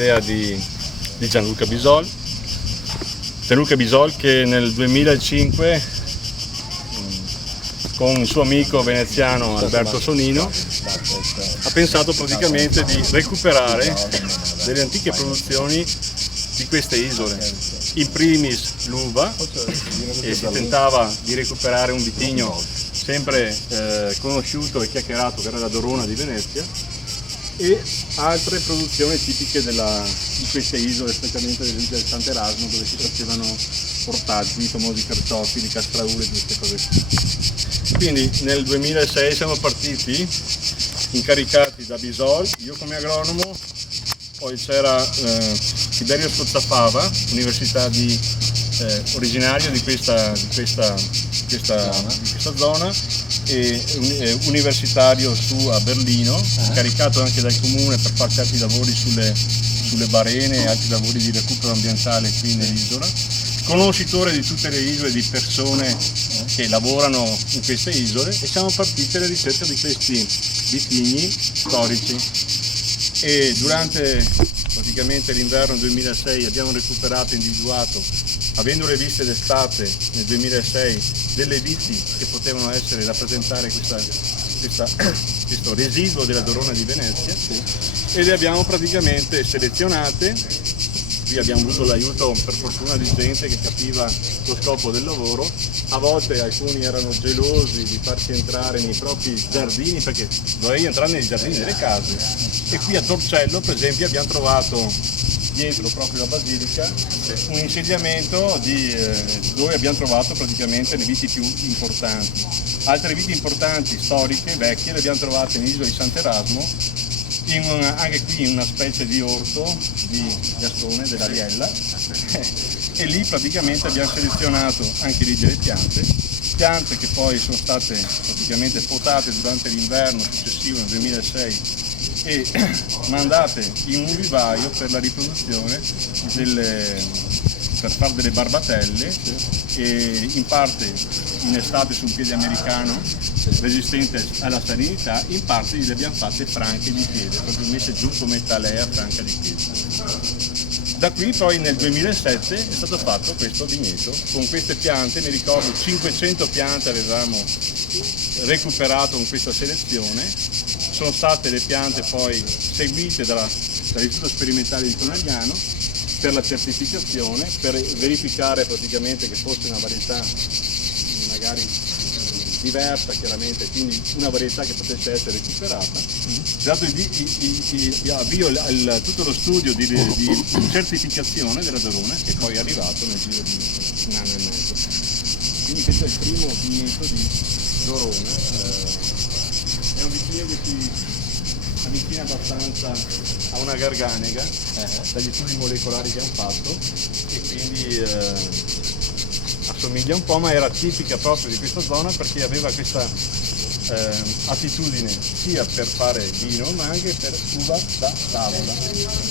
l'idea di Gianluca Bisol. Gianluca Bisol che nel 2005 con un suo amico veneziano Alberto Sonino ha pensato praticamente di recuperare delle antiche produzioni di queste isole, in primis l'uva, e si tentava di recuperare un vitigno sempre conosciuto e chiacchierato che era la Dorona di Venezia, e altre produzioni tipiche di queste isole, specialmente delle isole del Sant'Erasmo, dove si facevano ortaggi, i famosi carciofi, di castraule, queste cose qui. Quindi nel 2006 siamo partiti incaricati da Bisol, io come agronomo, poi c'era Tiberio Sottafava, originario di questa zona, e universitario a Berlino, incaricato anche dal comune per fare certi lavori sulle barene e altri lavori di recupero ambientale qui nell'isola, conoscitore di tutte le isole, di persone che lavorano in queste isole, e siamo partiti alla ricerca di questi vitigni storici. E durante praticamente l'inverno 2006 abbiamo recuperato e individuato, avendole viste d'estate nel 2006, delle viti che potevano rappresentare questo residuo della Dorona di Venezia, e le abbiamo praticamente selezionate. Qui abbiamo avuto l'aiuto, per fortuna, di gente che capiva lo scopo del lavoro. A volte alcuni erano gelosi di farci entrare nei propri giardini, perché dovevi entrare nei giardini delle case. E qui a Torcello, per esempio, abbiamo trovato, dietro proprio la basilica, un insediamento dove abbiamo trovato praticamente le viti più importanti. Altre viti importanti, storiche, vecchie, le abbiamo trovate nell'isola di Sant'Erasmo, anche qui in una specie di orto di Gastone, dell'Ariella, e lì praticamente abbiamo selezionato anche lì delle piante che poi sono state praticamente potate durante l'inverno successivo nel 2006 e mandate in un vivaio per la riproduzione per fare delle barbatelle, e in parte in estate su un piede americano resistente alla salinità, in parte le abbiamo fatte franche di piede, proprio messe giù come talea franca di piede. Da qui poi nel 2007 è stato fatto questo vigneto con queste piante, mi ricordo 500 piante avevamo recuperato con questa selezione. Sono state le piante poi seguite dall'Istituto Sperimentale di Conegliano per la certificazione, per verificare praticamente che fosse una varietà magari diversa, chiaramente, quindi una varietà che potesse essere recuperata. Dato avvio tutto lo studio di certificazione della Dorona, che poi è arrivato nel giro di un anno e mezzo. Quindi questo è il primo vigneto di Dorona. È un vitigno che si avvicina abbastanza a una garganega dagli studi molecolari che hanno fatto, e quindi assomiglia un po', ma era tipica proprio di questa zona perché aveva questa attitudine sia per fare vino ma anche per uva da tavola.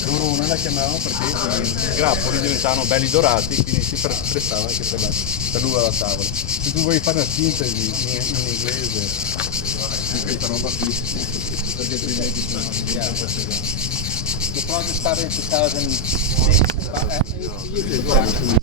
Dorona la chiamavano perché i grappoli diventavano belli dorati, quindi si prestava anche per l'uva da tavola. Se tu vuoi fare una sintesi in inglese di questa roba qui, perché altrimenti sono The project started in 2006.